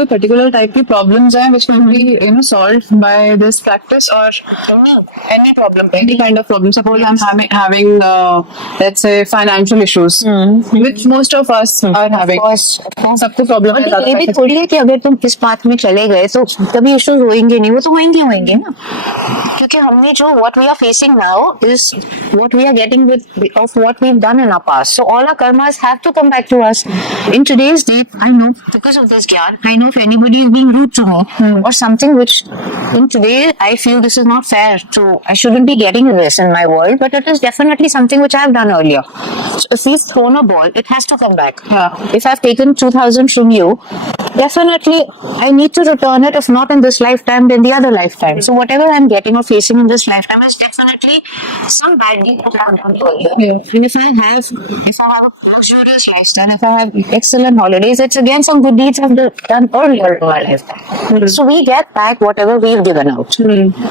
कोई particular type की problems हैं which can be solved by this practice, or any problem, any kind of problem. Suppose I'm having let's say financial issues, which most of us are having. Of course. सबको problem है. ये भी थोड़ी है कि अगर तुम इस पाथ में चले गए तो कभी इश्यूज होंगे नहीं, वो तो होंगे ना, क्योंकि हमने जो what we are facing now is what we are getting with of what we've done in our past. So all our karmas have to come back to us. In today's date, I know because of this gyan, I know if anybody is being rude to me or something, which in today I feel this is not fair to, I shouldn't be getting this in my world, but it is definitely something which I have done earlier. So if we've thrown a ball, it has to come back. If I've taken 2,000 from you, definitely I need to return it, if not in this lifetime, then the other lifetime. So whatever I'm getting or facing in this lifetime is definitely some bad deed that I've done earlier. And if I have a luxurious lifestyle, if I have excellent holidays, it's again some good deeds I've done earlier in my lifetime. So we get back whatever we've given out.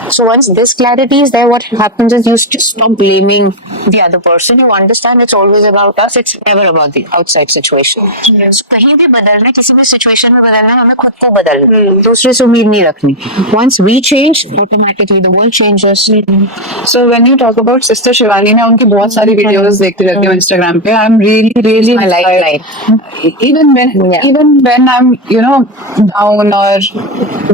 So once this clarity is there, what happens is you just stop blaming the other person. You understand it's always about us. It's never about the outside situation. So कहीं भी बदलना, किसी भी situation में बदलना, हमें खुद को बदलना, दूसरे से उम्मीद नहीं रखनी. Once we change, automatically the world changes. So when you talk about sister Shivani, मैं उनकी बहुत सारी videos देखती रहती हूँ Instagram पे. I'm really I like inspired. Even when I'm down or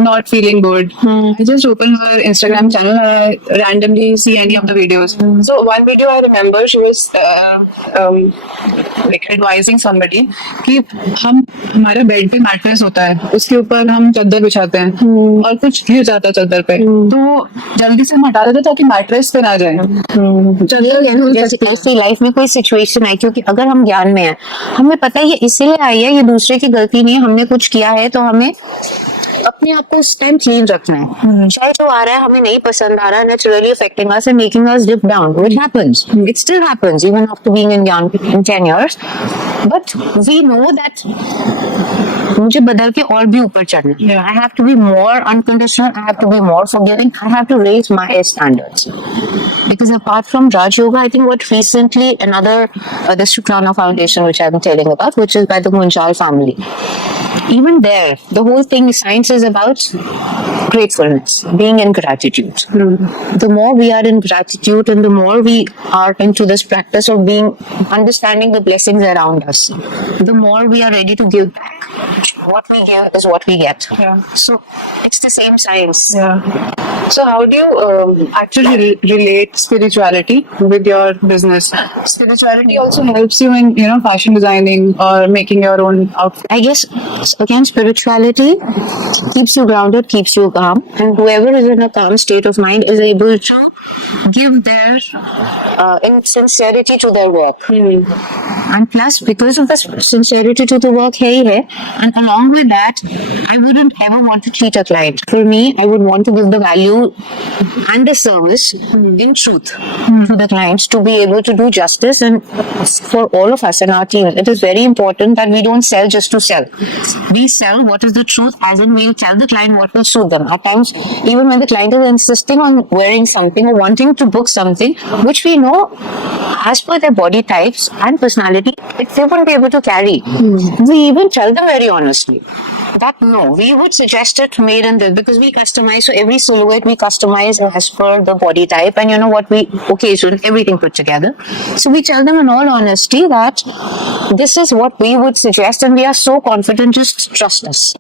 not feeling good, I just open her Instagram channel and I randomly see any of the videos. So one video I remember, she was like advising somebody कि हमारे bed पे mattress होता है, उसके ऊपर हम चादर बिछाते हैं और कुछ गिर जाता है चादर पे, तो जल्दी से हम हटा देते ताकि मैट्रेस पे ना जाए. जैसे लाइफ में कोई सिचुएशन आई, क्योंकि अगर हम ज्ञान में हैं, हमें पता है ये इसीलिए आई है, ये दूसरे की गलती नहीं है, हमने कुछ किया है, तो हमें अपने आप को उस टाइम क्लीन रखना है. चाहे जो आ रहा है हमें नहीं पसंद आ रहा है, naturally affecting us and making us dip down, which happens, it still happens even after being in ज्ञान in 10 years, but we know that मुझे बदल के और भी ऊपर चढ़ना है. I have to be more unconditional, I have to be more forgiving, I have to raise my standards. Because apart from Raj Yoga, I think what recently another the Shukrana Foundation, which I'm telling about, which is by the Munjal family, even there the whole thing, science is about gratefulness, being in gratitude. The more we are in gratitude and the more we are into this practice of being understanding the blessings around us, the more we are ready to give back. What we give is what we get. So it's the same science. So how do you actually relate spirituality with your business? Spirituality also helps you in fashion designing or making your own outfit. I guess again, spirituality keeps you grounded, keeps you calm, and whoever is in a calm state of mind is able to give their in sincerity to their work. And plus, because of the sincerity to the work hai, and along with that, I wouldn't ever want to cheat a client. For me, I would want to give the value and the service in truth to the clients, to be able to do justice. And for all of us in our team, it is very important that we don't sell just to sell. We sell what is the truth, as in we'll tell the client what will suit them. At times, even when the client is insisting on wearing something or wanting to book something, which we know as per their body types and personality, they wouldn't be able to carry. We even tell them very honestly that no, we would suggest it made in this, because we customize. So every silhouette we customize as per the body type, and what we occasion, everything put together. So we tell them in all honesty that this is what we would suggest, and we are so confident, just trust us.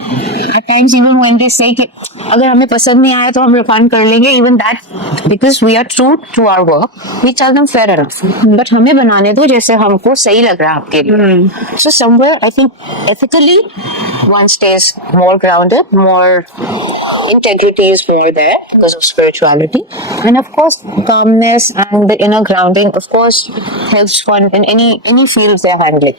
At times, even when they say कि अगर हमें पसंद नहीं आया तो हम refund कर लेंगे, even that, because we are true to our work, we tell them fair enough. But हमें बनाने दो जैसे हमको सही लग रहा है आपके लिए. So somewhere I think ethically one stays more grounded, more integrity is more there because of spirituality, and of course calmness and the inner grounding of course helps one in any field they're handling.